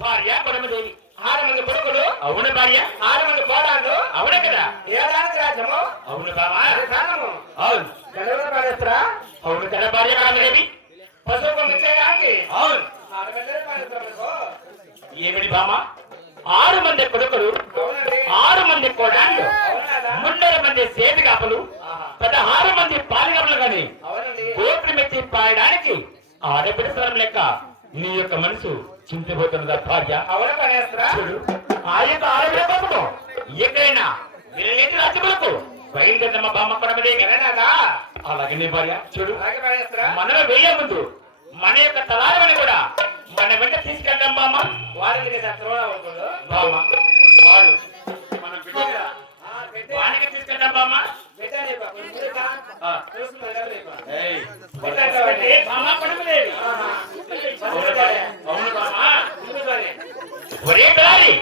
భార్య కొడమదేవి 6 మంది కొడుకులు అవును భార్య 6 మంది కోడళ్ళు అవును కదా ఏడానికి రాజ్యము అవును బావా అవును కడవల పాడేస్తారా అవును కదా భార్య కొడమదేవి పశువుకు నిశ్చయానికి అవును ఏమిటి బామా 6 మంది కొడుకులు 6 మంది కోడళ్ళు 3 మంది సేతి కాపలు 16 మంది పాలిగపలు గాని కోట్లు మెచ్చి పాయడానికి ఆడపిడసరం లెక్క నీ యొక్క మనసు చింతిపోతున్నదా భార్య అవున చూడు ఆ యొక్క ఆడపిడ కోపము ఎక్కడైనా వీళ్ళేంటి రాజ్యములకు బయలుదేరమ్మ బామ్మ కొడమదేవి అలాగే నీ భార్య చూడు మనలో వెయ్యే ముందు మన యొక్క తలారమని కూడా మన వెంట తీసుకెళ్దాం బామ్మ వారికి బామ్మ వాడు మన వానికి తీసుకెళ్దాం బామ్మ బామ్మ కొడమదేవి అవును బామ్మ ఒరే గారి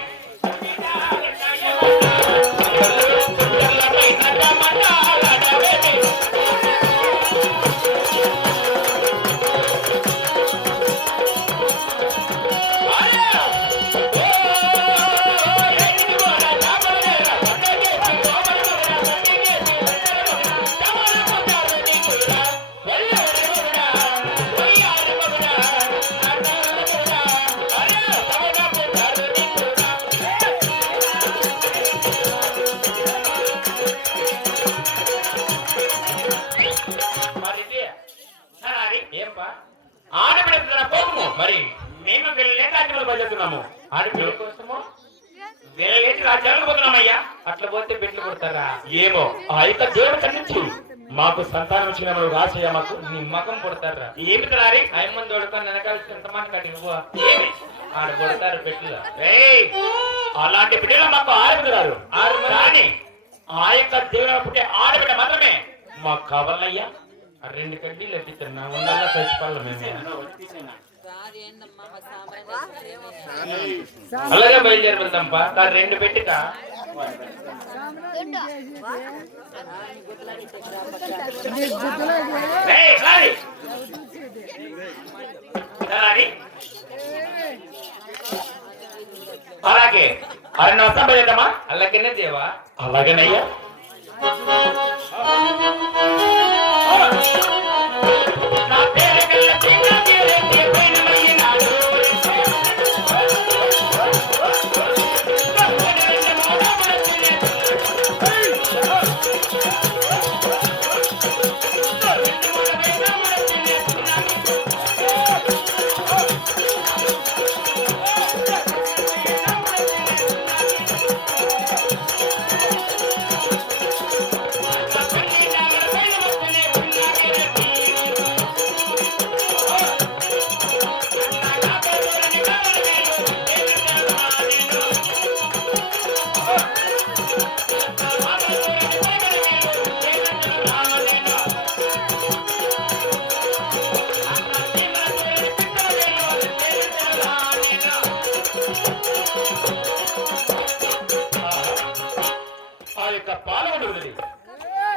మరి మేము వెళ్ళే రాజ్యాలు బయలుదేరుతున్నాము ఆడపిల్లల కోసము వెళ్ళేసి రాజ్యాలకు పోతున్నామయ్యా అట్లా పోతే బిడ్డలు పుడతారా ఏమో ఆ యొక్క దేవుడు కన్నించి మాకు సంతానం వచ్చిన రాసయ్య మాకు నిమ్మకం పుడతారా ఏమి తలారి అయ్యమ్మని దొడుకొని వెనకాల్సి ఎంతమంది కట్టిన ఏమి ఆడ పుడతారు బిడ్డలు అలాంటి బిడ్డలు మాకు ఆడపిల్లలు కానీ ఆ యొక్క దేవుడు పుట్టే ఆడబిడ్డ మాత్రమే మాకు కావాలయ్యా 2 కడ్డీలు ఎత్తిస్తున్నా ఉండాలా చచ్చిపోవాలి మేము అలాగే బయలుదేరి వెళ్తాంపా 2 పెట్టిక అలాగే అన్న వస్తాం బయలుదేరమ్మా అలాగేనే దేవా అలాగేనయ్యా నా పేరు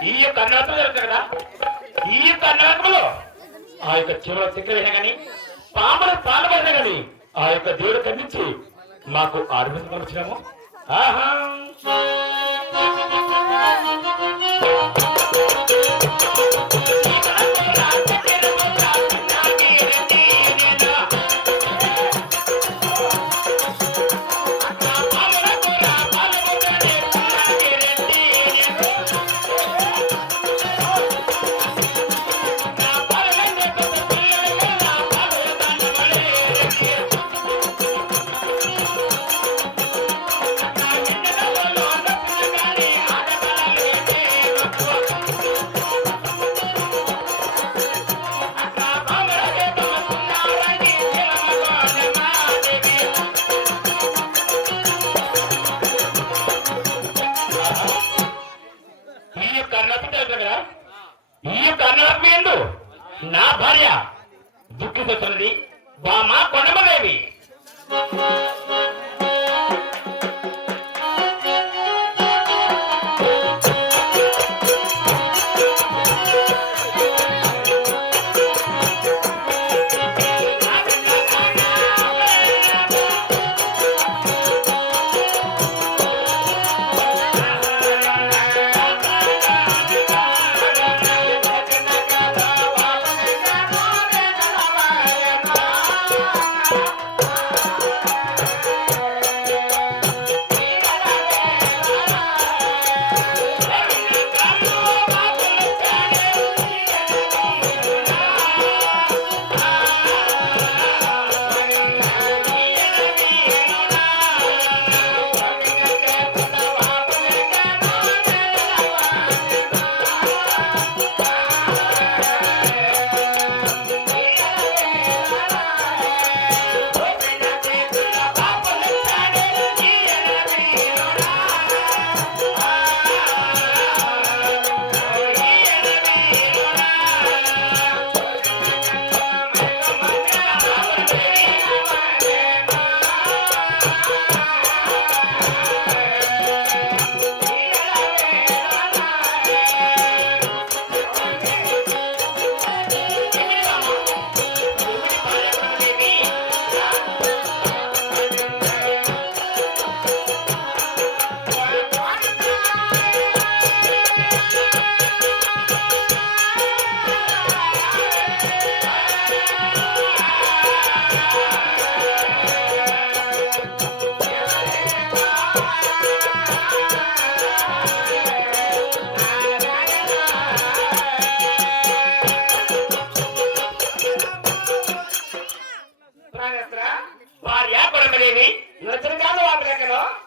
ఈ యొక్క అన్నవరం జరుగుతుంది కదా ఈ యొక్క అన్నవరంలో ఆ యొక్క చివర చిక్కరైనా కానీ పాములు పాల్పడినా కానీ ఆ యొక్క దేవుడు ఖండించి మాకు ఆడపిల్లలు వచ్చినాము ఆహా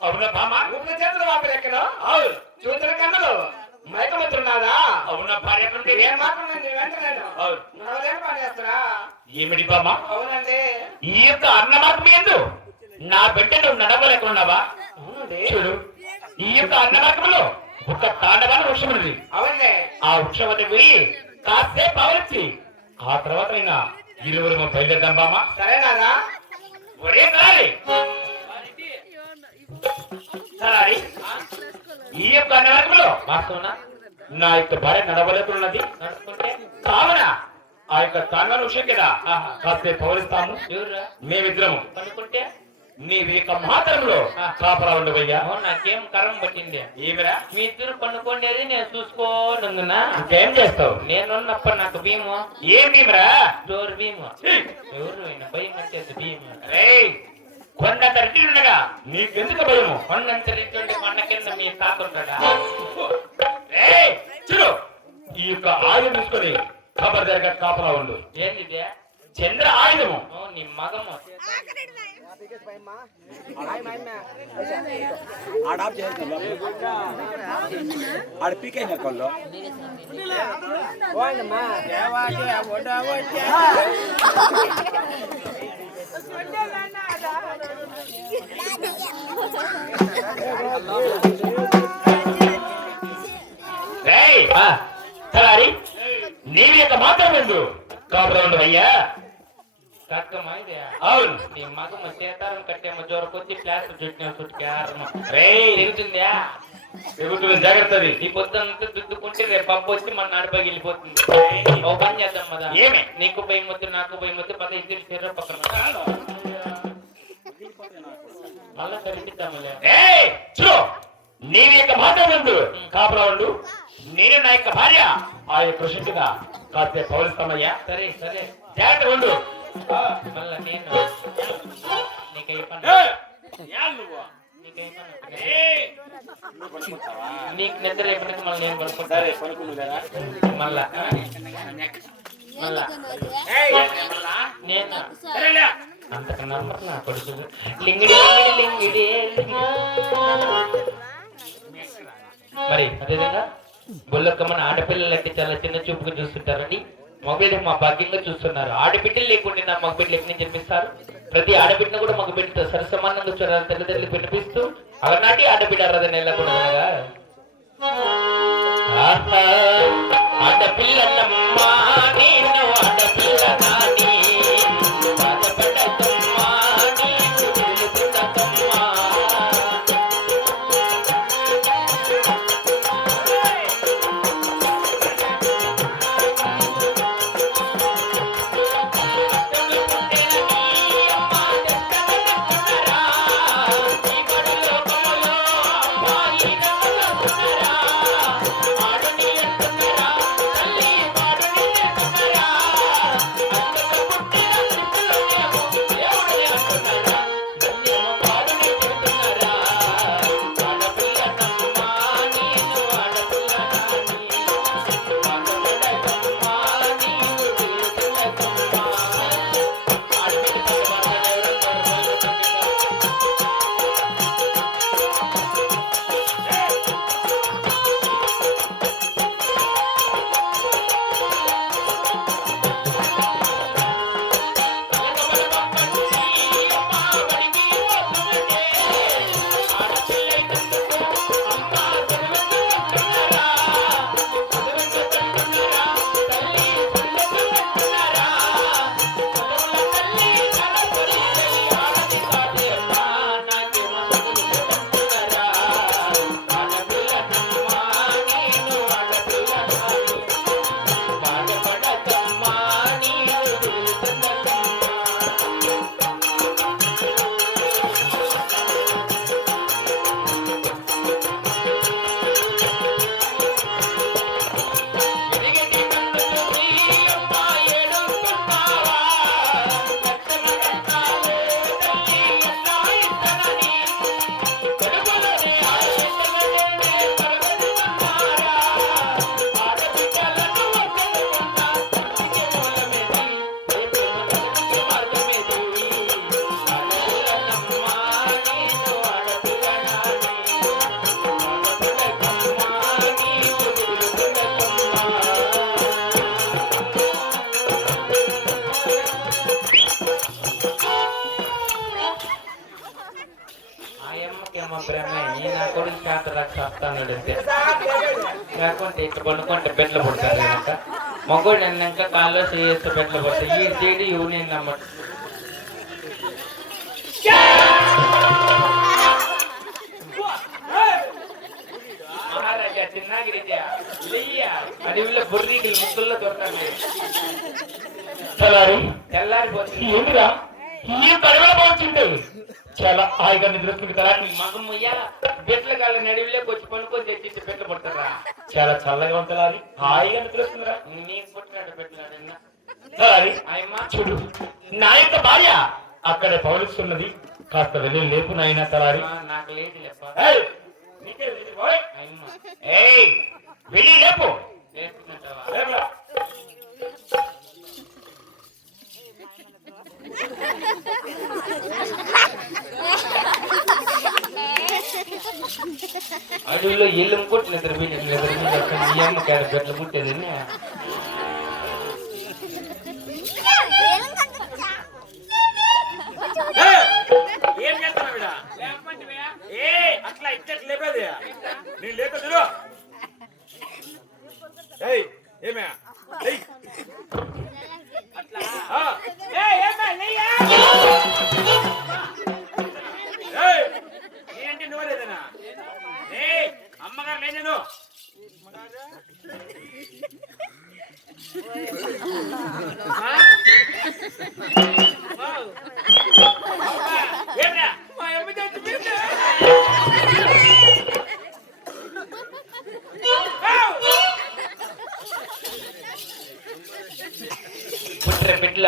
అవునా బామ ఊపిరి చేతులు వాపి లెక్కలో అవును చూతుల కన్నులు మైకముద్రున్నాదా అవునా భార్య అంటే ఏం మాత్రం నేను వెంటనే అవును నడవలేని పని చేస్తారా ఏమిటి బామ అవునండి ఈ యొక్క అన్న మార్గం ఏందు నా బిడ్డ నువ్వు నడవలేకున్నావా అవునండి చూడు ఈ యొక్క అన్న మార్గంలో ఒక తాండవాన వృక్షం ఉన్నది అవునండి ఆ వృక్షం వద్ద వెళ్ళి కాసేపు పవలిచ్చి ఆ తర్వాత అయినా ఇరువురు బయలుదేద్దాం బామ సరేనాదా ఒరే కాలి సరే ఈ యొక్క అన్న మార్గంలో వాస్తవనా నా యొక్క భార్య నడవలేకున్నది నడుచుకుంటే కావున ఆ యొక్క తాండవాన వృక్షం కదా కాసేపు పవలిస్తాము ఎవరురా మేమిద్దరము పనుకుంటే నీ యొక్క మాత్రంలో కాపలా ఉండవయ్యా నాకేం కరం పట్టింది ఏమిరా మీ ఇద్దరు పండుకోండేది నేను చూసుకోనుందునా ఇంకేం చేస్తావు నేనున్నప్ప నాకు భీము ఏమిరా డోర్ భీము ఎవరు అయినా భయం అంటే భీము రేయ్ కొండంత రెడ్డి ఉండగా నీకెందుకు భయము కొండంత రీతి కొండ కింద మీ తాత ఉంటాడా రేయ్ చూడు ఈ యొక్క ఆయుధం తీసుకొని ఖబర్దారిగా కాపలా ఉండు ఏంది ఇది? చంద్ర ఆయుధము ఓ నీ మగము ఆడ పీకైన కొల్లో రేయ్ తలారి నీవి యొక్క మాత్రం ఎందు కాపలా ఉండవయ్యా కక్కమా ఇది అవును నీ మగము చేతారం కట్టేమో జోరకొచ్చి ప్లాస్టర్ చుట్టిన చుట్టుకారము రేయ్ తిరుగుతుందా తిరుగుతున్న జాగ్రత్తది ఈ పొద్దుంతా దుద్దుకుంటే రేపు పప్పు వచ్చి మన నడిపై వెళ్ళిపోతుంది ఓ పని చేద్దాం కదా ఏమి నీకు భయం వద్దు నాకు భయం వద్దు పద ఇద్దరు శరీరం పక్కన మళ్ళా సరిపిద్దాములే రేయ్ చూడు నీవి యొక్క మాత్రం ఎందు కాపలా ఉండు నేను నా యొక్క భార్య ఆ యొక్క కృష్ణుడిగా కాసేపు పౌలిస్తామయ్యా సరే సరే జాగ్రత్త ఉండు మళ్ళా నేను నీకై పని నీకై పని నీకు నిద్ర లేకుండా మళ్ళీ నేను పడుకుంటా మళ్ళా మళ్ళా నేను అంతకన్నా నా కొడుకు లింగిడి లింగిడి మరి అదేవిధంగా బొల్లకమ్మని ఆడపిల్లలకి చాలా చిన్న చూపుగా చూస్తుంటారని మగబిడ్డ మా భాగ్యంగా చూస్తున్నారు ఆడబిడ్డలు లేకుండా నా మగబిడ్డలు ఎక్కడి నుంచి జన్మిస్తారు ప్రతి ఆడబిడ్డను కూడా మగబిడ్డతో సరసమానంగా చూడాలని తల్లిదండ్రులు వినిపిస్తూ అలనాటి ఆడబిడ్డ ఆరాధన ఎలా కూడా ఆడపిల్లమ్మా నేను ఆడపిల్ల నాని బాధపడకమ్మా నీకు తెలుసునమ్మా ఆడుని మా ప్రేమ ఈ నా కొడుకు శాంత రక్ష వస్తాను లేకుంటే ఇట్లా కొనుక్కుంటే బెడ్లు పుడతారు కనుక మగోడు అన్నాక కాల్లో చేస్తే బెడ్లు పడతాయి ఈ చేయడు ఇవి నేను నమ్మడు మహారాజా చిన్నగిరిజ అడవిలో బుర్రీకి ముక్కుల్లో దొరకాలి తలారి తెల్లారిపోతుంది ఏమిరా ఈ పడవల పోతుంటే చాలా హాయిగా నిద్రస్తుంది కదా. మగం ముయ్యాల బెడ్ల కాళ్ళ నడివిలోకి వచ్చి పనుకొని తెచ్చి బెడ్లు పడతారా చాలా చల్లగా ఉంటలారి హాయిగా నిద్రస్తుందిరా. నీకు పుట్టినాడు బెడ్లాడన్నా తలారి అయ్యమ్మా చూడు నా యొక్క భార్య అక్కడే పౌలిస్తున్నది, కాస్త వెళ్ళి లేపు నాయన తలారి. నాకు లేదు లేప ఏయ్, నీకే లేదు, ఓయ్. అయ్యమ్మ ఏయ్, వెళ్ళి లేపు. లేపుకుంటావా లేపురా. అడవిలో ఎల్లు కొట్టి నిద్రపోయి ఈ అమ్మ కాడ బెడ్లు పుట్టేది ఏం చేస్తాను వీడ ఏ అట్లా ఇచ్చట్ లేపేది నేను లేక చూడు ఏయ్ ఏమే ఏయ్ అట్లా ఏయ్ ఏమే లేయా ఏయ్ నీ అంటే నువ్వు లేదనా ఏయ్ అమ్మగారు నేను ఏమే మా అమ్మ చచ్చిపోయింది పుట్టిన బిడ్ల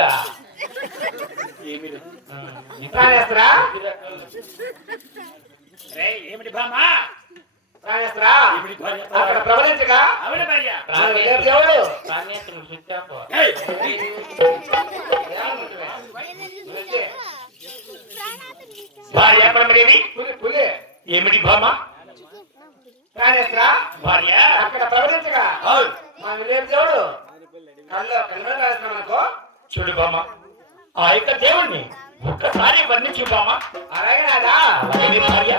ప్రాణేశ్వరా రేయ్ ఏమిటి బామా ప్రాణేశ్వరా ఏమిటి భార్య అక్కడ ప్రవహించగా అవున భార్య దేవుడు ప్రాణేశ్వరుడు సుత్తాపో ఏయ్ భార్య పరమదేవి పులి పులి ఏమిటి భామ ప్రాణేశ్వరా భార్య అక్కడ ప్రవహించగా అవును. మా విలేజ్ దేవుడు కళ్ళు రాస్తున్నాం అనుకో. చూడు బామ ఆ యొక్క దేవుణ్ణి ఒక్కసారి వర్ణించు బామ. అలాగే నాదా అలాగే భార్య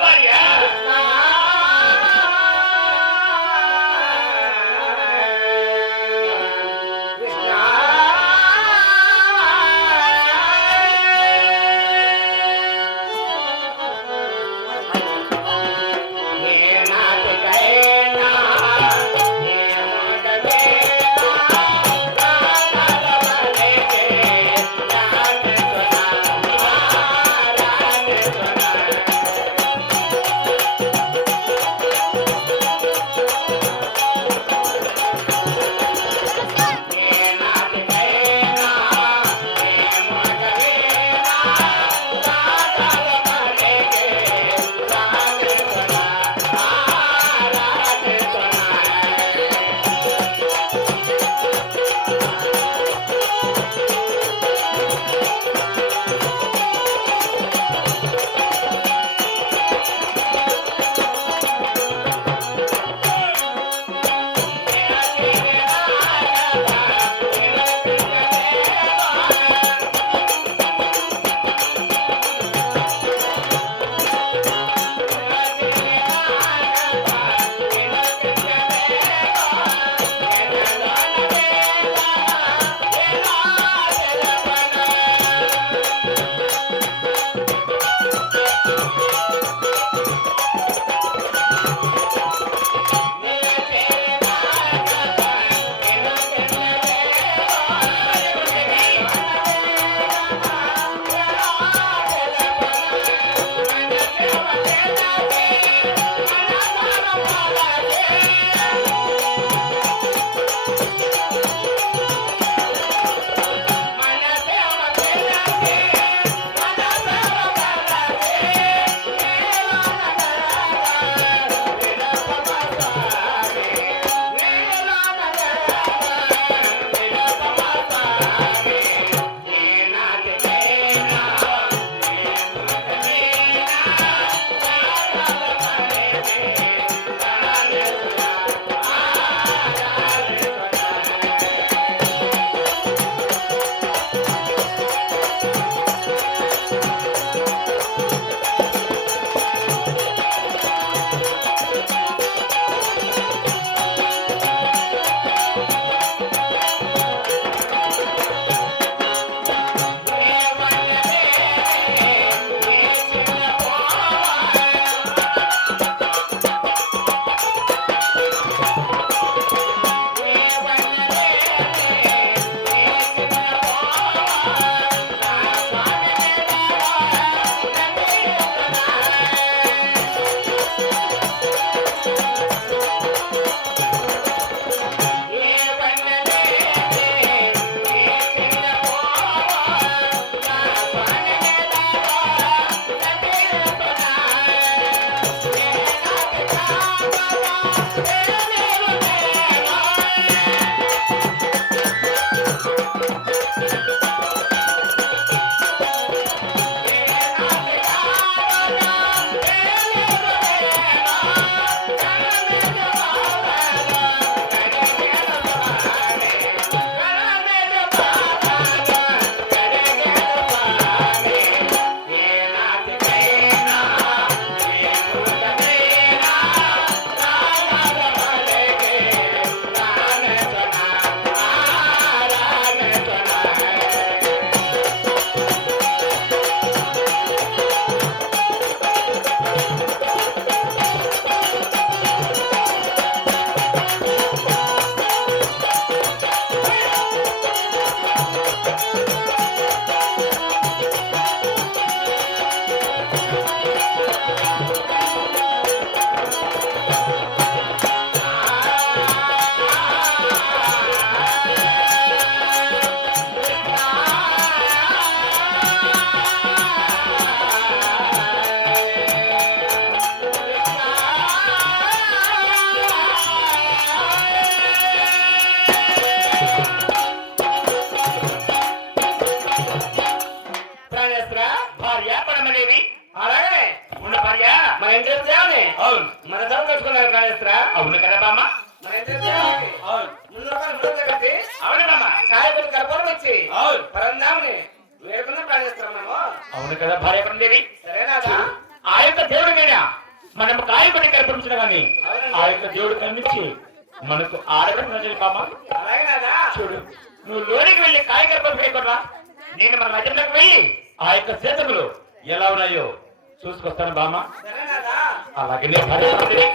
భార్య అవును మన సభ కట్టుకున్నారు కాళేశ్వరా. అవును కదా బామ్మ మన ఇద్దరు దేవుడికి అవును ముందు రకాలు ముందు కట్టి అవును బామ్మ సాయకుని కలపడం వచ్చి అవును పరందాముని వేరుకున్న కాళేశ్వరం మనము. అవును కదా భార్య దేవి సరేనాదా? ఆ యొక్క దేవుడి మీద మనం కాయకుని కల్పించడం కానీ ఆ యొక్క దేవుడు కనిపించి మనకు ఆడబడి బామ్మ అలాగేనాదా? చూడు నువ్వు లోనికి వెళ్ళి కాయ కల్పన చేయకుండా నేను మన మధ్యలోకి వెళ్ళి ఆ యొక్క చేతులు ఎలా ఉన్నాయో చూసుకొస్తాను బామ్మ సరేనాదా? అలాగే భార్య దేవి.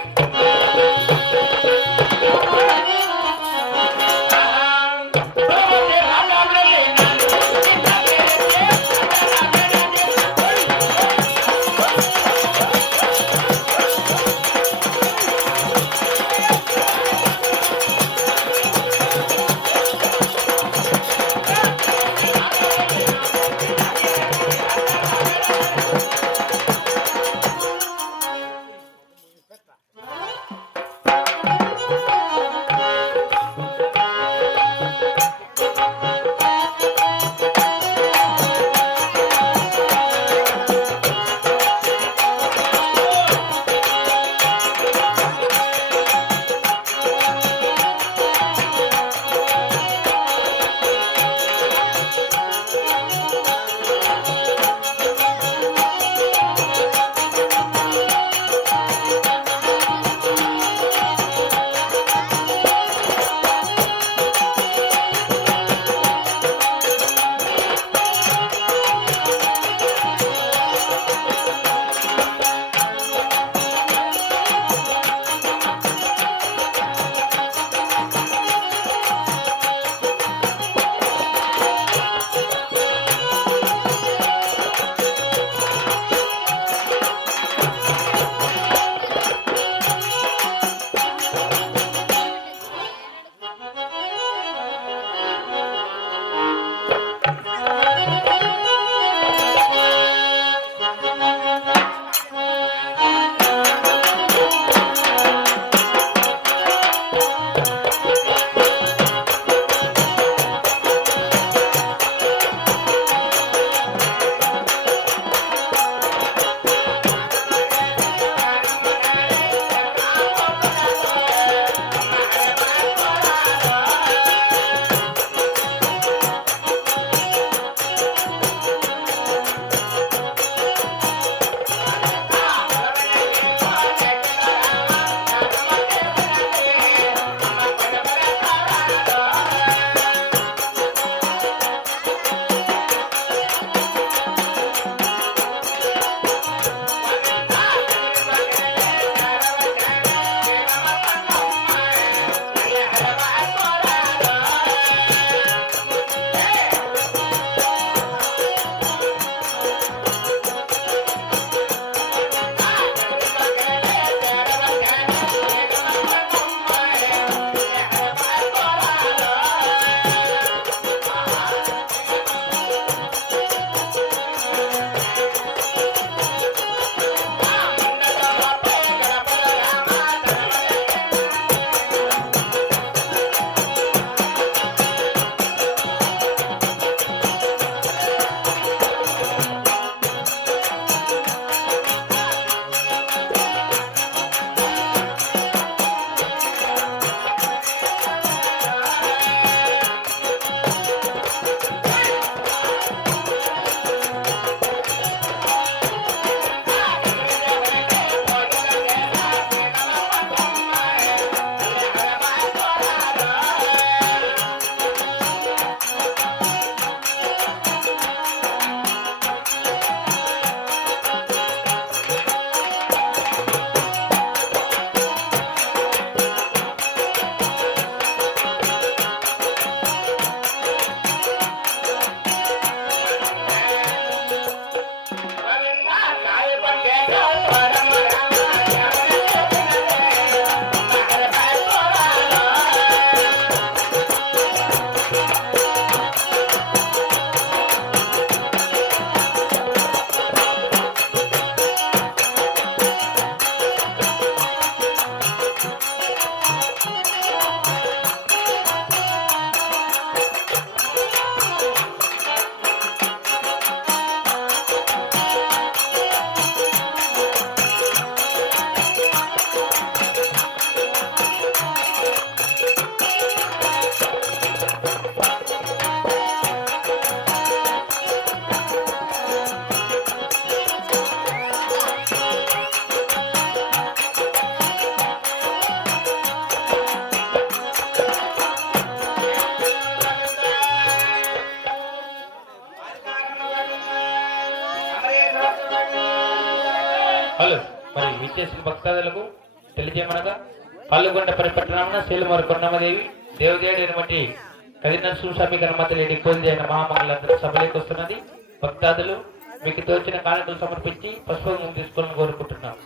హలో మరి విచ్చేసిన భక్తాదులకు తెలియజేయమనగా పాల్గొండ పరిపట్టణమున శీలమరి కొండమదేవి దేవదేవుడైనటువంటి కది నరసింహస్వామి గణమత లేడి కోల్ది అయిన మహామంగళందరూ సభలోకి వస్తున్నది. భక్తాదులు మీకు తోచిన కానుకలు సమర్పించి పుష్పం తీసుకోవాలని కోరుకుంటున్నాం.